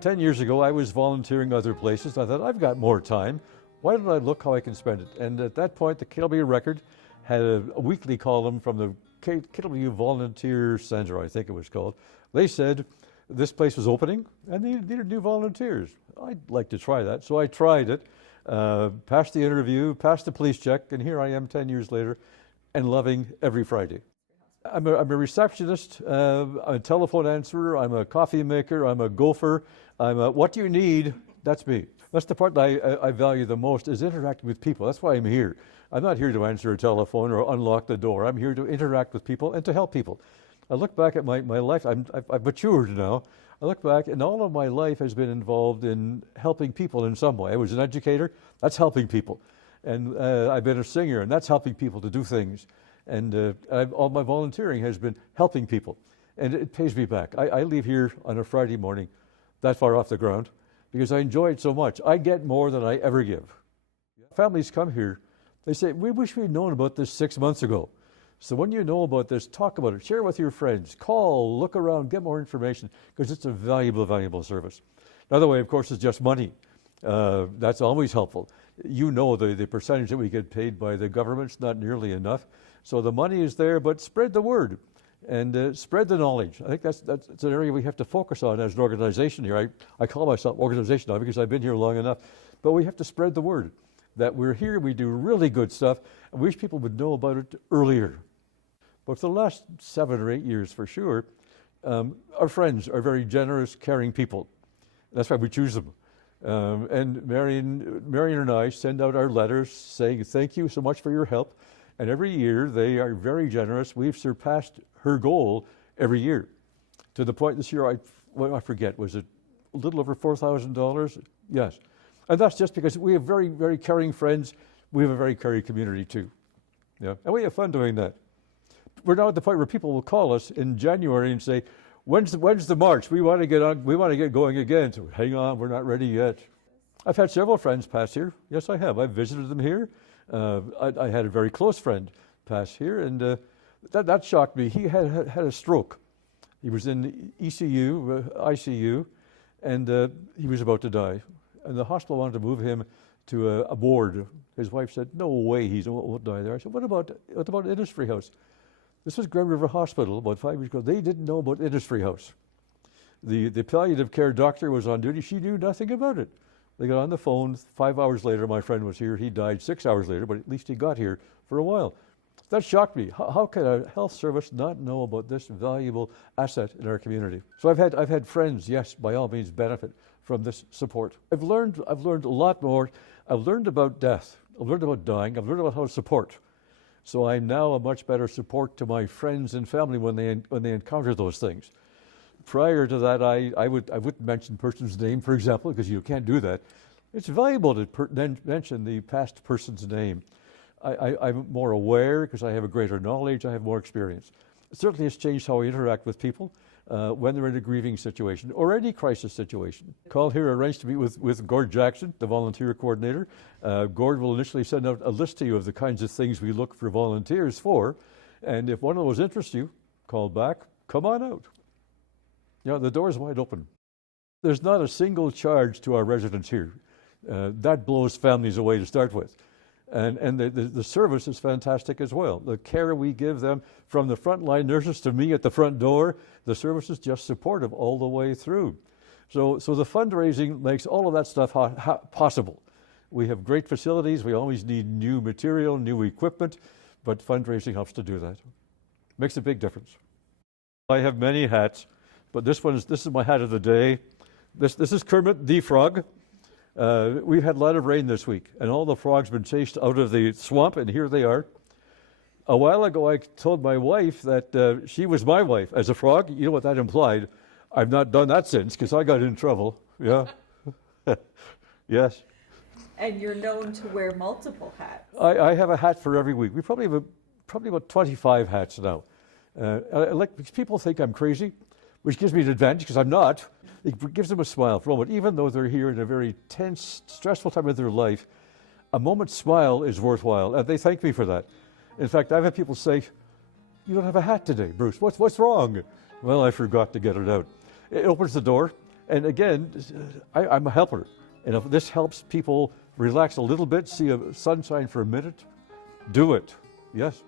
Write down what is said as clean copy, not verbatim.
10 years ago, I was volunteering other places. I thought, I've got more time. Why don't I look how I can spend it? And at that point, the KW Record had a weekly column from the KW Volunteer Center, I think it was called. They said this place was opening and they needed new volunteers. I'd like to try that. So I tried it, passed the interview, passed the police check, and here I am 10 years later and loving every Friday. I'm a receptionist, I'm a telephone answerer, I'm a coffee maker, I'm a gopher, what do you need? That's me. That's the part that I value the most, is interacting with people. That's why I'm here. I'm not here to answer a telephone or unlock the door. I'm here to interact with people and to help people. I look back at my life, I've matured now. I look back and all of my life has been involved in helping people in some way. I was an educator, that's helping people. And I've been a singer, and that's helping people to do things. And all my volunteering has been helping people. And it pays me back. I leave here on a Friday morning that far off the ground because I enjoy it so much. I get more than I ever give. Families come here, they say, we wish we'd known about this 6 months ago. So when you know about this, talk about it, share with your friends, call, look around, get more information, because it's a valuable, valuable service. Another way, of course, is just money. That's always helpful. You know the percentage that we get paid by the government's not nearly enough. So the money is there, but spread the word and spread the knowledge. I think that's an area we have to focus on as an organization here. I call myself organization now because I've been here long enough, but we have to spread the word that we're here, we do really good stuff, and we wish people would know about it earlier. But for the last 7 or 8 years, for sure, our friends are very generous, caring people. That's why we choose them. And Marion and I send out our letters saying, thank you so much for your help. And every year they are very generous. We've surpassed her goal every year. To the point this year, I forget, was it a little over $4,000? Yes. And that's just because we have very, very caring friends. We have a very caring community too. Yeah. And we have fun doing that. We're now at the point where people will call us in January and say, when's the march? We want to get going again. So hang on, we're not ready yet. I've had several friends pass here. Yes, I have. I've visited them here. I had a very close friend pass here, and that shocked me. He had a stroke. He was in ECU, ICU, and he was about to die. And the hospital wanted to move him to a ward. His wife said, no way, he won't die there. I said, what about Industry House? This was Grand River Hospital about 5 years ago. They didn't know about Industry House. The palliative care doctor was on duty. She knew nothing about it. They got on the phone. 5 hours later, my friend was here. He died 6 hours later, but at least he got here for a while. That shocked me. How can a health service not know about this valuable asset in our community? So I've had friends, yes, by all means, benefit from this support. I've learned a lot more. I've learned about death. I've learned about dying. I've learned about how to support. So I'm now a much better support to my friends and family when they encounter those things. Prior to that, I wouldn't mention person's name, for example, because you can't do that. It's valuable to mention the past person's name. I'm more aware because I have a greater knowledge, I have more experience. It certainly has changed how I interact with people when they're in a grieving situation or any crisis situation. Call here arranged to meet with Gord Jackson, the volunteer coordinator. Gord will initially send out a list to you of the kinds of things we look for volunteers for, and if one of those interests you, call back, come on out. The door's wide open. There's not a single charge to our residents here. That blows families away to start with. And the service is fantastic as well. The care we give them, from the frontline nurses to me at the front door, the service is just supportive all the way through. So the fundraising makes all of that stuff possible. We have great facilities. We always need new material, new equipment, but fundraising helps to do that. Makes a big difference. I have many hats, but this is my hat of the day. This is Kermit the Frog. We've had a lot of rain this week, and all the frogs have been chased out of the swamp, and here they are. A while ago, I told my wife that she was my wife as a frog. You know what that implied? I've not done that since, because I got in trouble. Yeah. Yes. And you're known to wear multiple hats. I have a hat for every week. We probably have about 25 hats now. Because people think I'm crazy, which gives me an advantage, because I'm not. It gives them a smile for a moment. Even though they're here in a very tense, stressful time of their life, a moment's smile is worthwhile, and they thank me for that. In fact, I've had people say, you don't have a hat today, Bruce. What's wrong? Well, I forgot to get it out. It opens the door. And again, I'm a helper. And if this helps people relax a little bit, see a sunshine for a minute, do it. Yes.